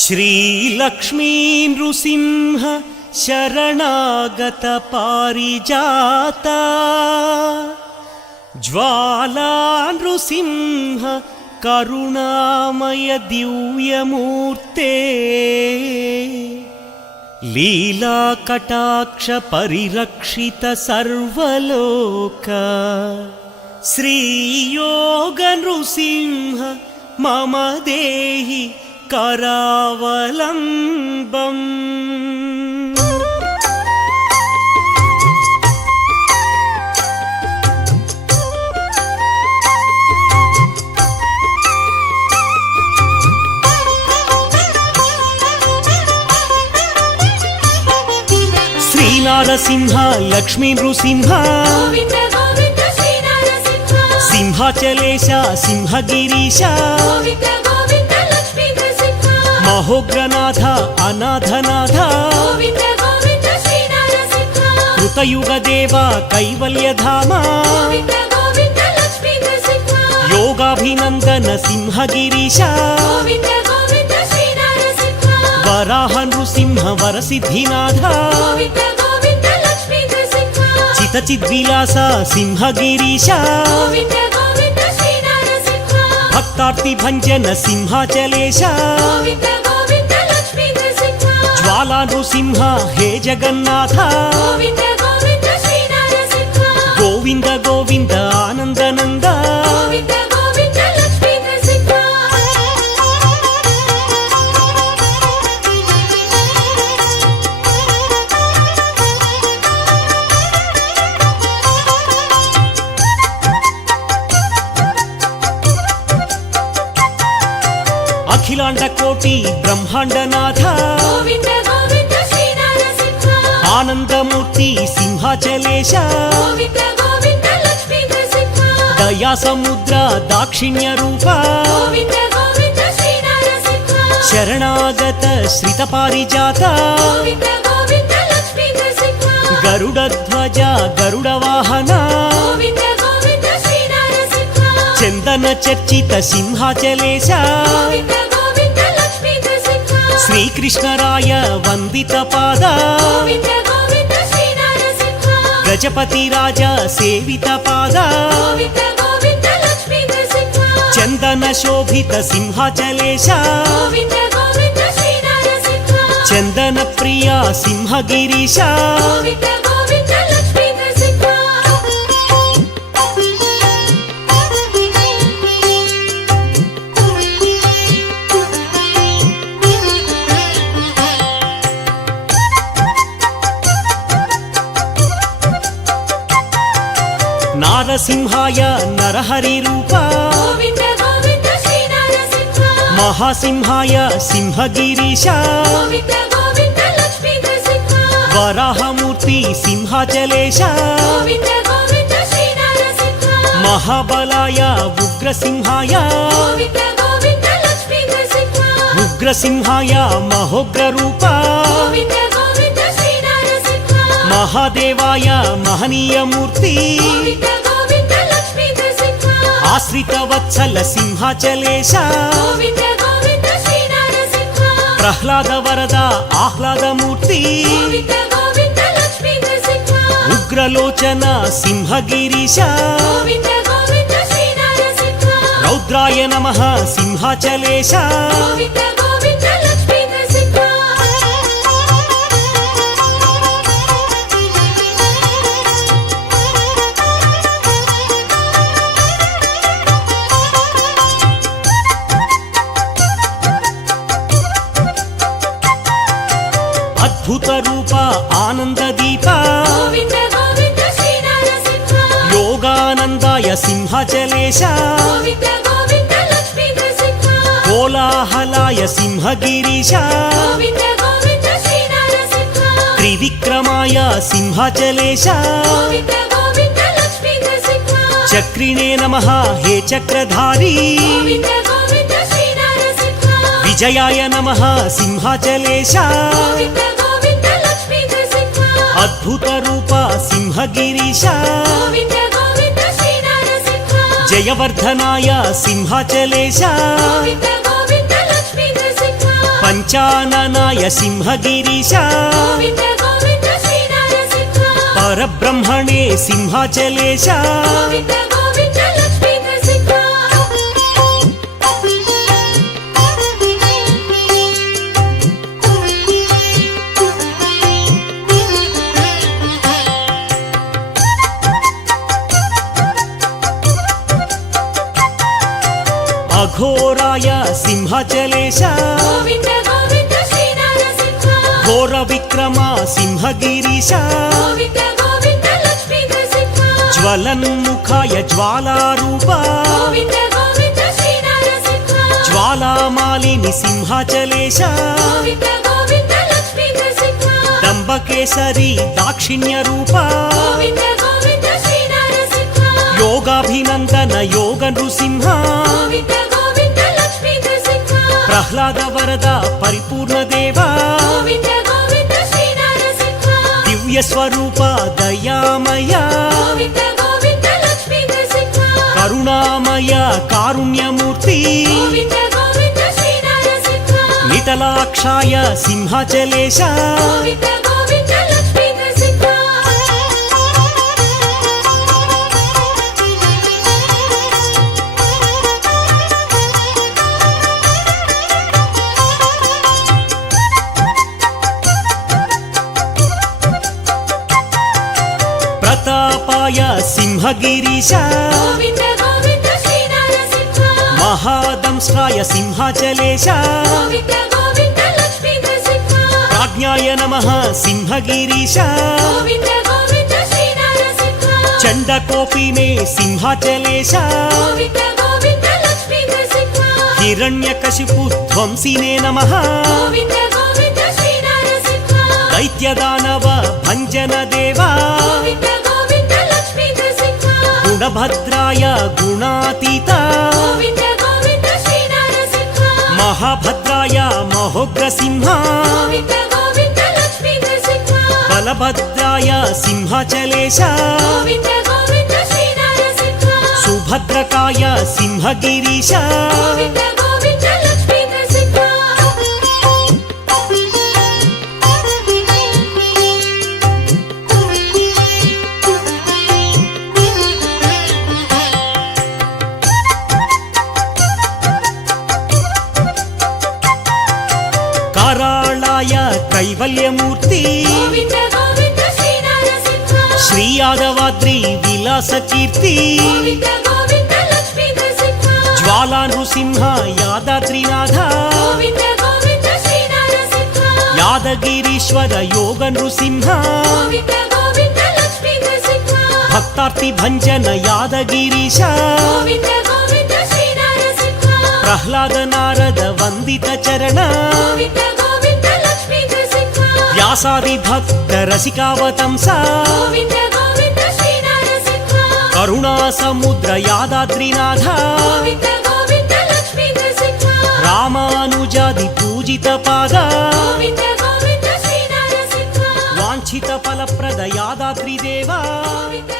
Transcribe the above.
श्रीलक्ष्मी नृसिंह शरणागत पारिजाता ज्वाला नृसिंह करुणामय दिव्यमूर्ते लीला कटाक्ष परिरक्षित सर्वलोक श्रीयोग नृसिंह मम देहि करावलम्बम्। श्रीनारसिंह लक्ष्मी नृसिंह गोविंद गोविंद श्रीनारसिंह सिंहाचलेश सिंहगिरीश गोविंद गोविंद लक्ष्मी नृसिंह महोग्रनाथ अनाथनाथ गोविंद गोविंद श्रीनारसिंह कृतयुगदेव कैवल्यधाम गोविंद गोविंद लक्ष्मी नृसिंह योगाभिनन्दन सिंहगिरीश गोविंद गोविंद श्रीनारसिंह वराह नृसिंह वरसिद्धिनाथ गोविंद गोविंद लक्ष्मी नृसिंह चितचिद्विलास सिंहगिरीश गोविंद गोविंद श्रीनारसिंह भक्तार्तिभञ्जन सिंहाचलेश गोविंद गोविंद लक्ष्मी नृसिंह ज्वाला नृसिंह हे जगन्नाथ गोविंद गोविंद श्रीनारसिंह गोविंद गोविंद आनन्दनन्द गोविंद गोविंद लक्ष्मी नृसिंह अखिलांड कोटि ब्रह्मांडनाथ गोविंद गोविंद श्रीनारसिंह आनंदमूर्ति सिंहाचलेश गोविंद गोविंद लक्ष्मी नृसिंह दया समुद्र दाक्षिण्य रूप गोविंद गोविंद श्रीनारसिंह शरणागत श्रित पारिजात गोविंद गोविंद लक्ष्मी नृसिंह गरुडध्वज गरुडवाहन गोविंद गोविंद श्रीनारसिंह चंदन चर्चित सिंहाचलेश गोविंद गोविंद लक्ष्मी नृसिंह श्रीकृष्णराय वंदित पाद गोविंद गोविंद श्रीनारसिंह गजपति राज सेवित पाद गोविंद गोविंद लक्ष्मी नृसिंह चंदन शोभित सिंहाचलेश गोविंद गोविंद श्रीनारसिंह चंदन प्रिया सिंहगिरीश गोविंद गोविंद लक्ष्मी नृसिंह नारसिंहाय नरहरि रूप गोविंद गोविंद श्रीनारसिंह महासिंहाय सिंहगिरीश गोविंद गोविंद लक्ष्मी नृसिंह वराहमूर्ति सिंहाचलेश गोविंद गोविंद श्रीनारसिंह महाबलाय उग्रसिंहाय गोविंद गोविंद लक्ष्मी नृसिंह उग्रसिंहाय महोग्ररूप गोविंद गोविंद श्रीनारसिंह महादेवाय महनीयमूर्ति गोविंद गोविंद लक्ष्मी नृसिंह आश्रितवत्सल सिंहाचलेश गोविंद गोविंद श्रीनारसिंह प्रह्लाद वरद आह्लादमूर्ति गोविंद गोविंद लक्ष्मी नृसिंह उग्रलोचन सिंहगिरीश गोविंद गोविंद श्रीनारसिंह रौद्राय नमः सिंहाचलेश गोविंद गोविंद लक्ष्मी नृसिंह अद्भुत रूप आनंद दीप गोविंद गोविंद श्रीनारसिंह योगानंदाय सिंहाचलेश गोविंद गोविंद लक्ष्मी नृसिंह कोलाहलाय सिंहगिरीश गोविंद गोविंद श्रीनारसिंह त्रिविक्रमाय सिंहाचलेश गोविंद गोविंद लक्ष्मी नृसिंह चक्रिणे नमः हे चक्रधारी गोविंद गोविंद श्रीनारसिंह विजयाय नमः सिंहाचलेश गोविंद गोविंद लक्ष्मी नृसिंह अद्भुत रूप सिंहगिरीश गोविंद गोविंद श्रीनारसिंह जयवर्धनाय सिंहाचलेश गोविंद गोविंद लक्ष्मी नृसिंह पंच పంచాననాయ సింహగిరీశ గోవింద గోవింద శ్రీ నరసింహ పరబ్రహ్మణే సింహాచలేశ గోవింద గోవింద లక్ష్మీ నరసింహ అఘోరాయ సింహాచలేశ గోవింద గోవింద శ్రీ నరసింహ ఘోర విక్రమ సింహగిరీశ గోవింద గోవింద లక్ష్మీ నరసింహ జ్వలన్ముఖాయ జ్వాలారూప గోవింద గోవింద శ్రీ నరసింహ జ్వాలామాలిని సింహాచలేశ గోవింద గోవింద లక్ష్మీ నరసింహ దంబకేసరి దాక్షిణ్య రూప గోవింద గోవింద శ్రీ నరసింహ యోగాభినందన యోగ నృసింహ గోవింద గోవింద లక్ష్మీ నరసింహ ప్రహ్లాద వరద పరిపూర్ణ దేవ గోవింద గోవింద శ్రీ నరసింహ దివ్య స్వరూప దయామయ గోవింద గోవింద లక్ష్మీ నరసింహ కరుణామయ కారుణ్యమూర్తి గోవింద గోవింద శ్రీ నరసింహ నితలాక్షాయ సింహాచలేశ గోవింద గోవింద లక్ష్మీ నరసింహ ప్రతాపాయ సింహగిరీశ గోవింద గోవింద శ్రీ నరసింహ మహాదంష్ట్రాయ సింహాచలేశ గోవింద గోవింద లక్ష్మీ నరసింహ ప్రాజ్ఞాయ నమః సింహగిరీశ గోవింద గోవింద శ్రీ నరసింహ చండకోపినే సింహాచలేశ గోవింద గోవింద లక్ష్మీ నరసింహ హిరణ్యకశిపు ధ్వంసినే నమః గోవింద గోవింద శ్రీ నరసింహ దైత్యదానవ భంజన దేవా గోవింద గోవింద లక్ష్మీ నరసింహ గుణభద్రాయ గుణాతీత గోవింద గోవింద శ్రీ నరసింహ మహాభద్రాయ మహోగ్రసింహ గోవింద గోవింద లక్ష్మీ నరసింహ బలభద్రాయ సింహాచలేశ గోవింద గోవింద శ్రీ నరసింహ సుభద్రకాయ సింహగిరీశ గోవింద గోవింద లక్ష్మీ నరసింహ కారాళాయ కైవల్యమూర్తి గోవింద గోవింద శ్రీ నరసింహ శ్రీ యాదవాద్రి విలాస కీర్తి గోవింద గోవింద లక్ష్మీ నరసింహ జ్వాలా నృసింహ యాదాద్రినాథ గోవింద గోవింద శ్రీ నరసింహ యాదగిరీశ్వర యోగ నృసింహ గోవింద గోవింద లక్ష్మీ నరసింహ భక్తార్తి భంజన యాదగిరీశ గోవింద గోవింద శ్రీ నరసింహ ప్రహ్లాద నారద వందిత చరణ గోవింద గోవింద లక్ష్మీ నరసింహ వ్యాసాది భక్త రసికావతంస గోవింద గోవింద శ్రీ నరసింహ కరుణా సముద్ర యాదాద్రినాథ గోవింద గోవింద లక్ష్మీ నరసింహ రామానుజాది పూజిత పాద గోవింద గోవింద శ్రీ నరసింహ వాంఛిత ఫలప్రద యాదాద్రి దేవా గోవింద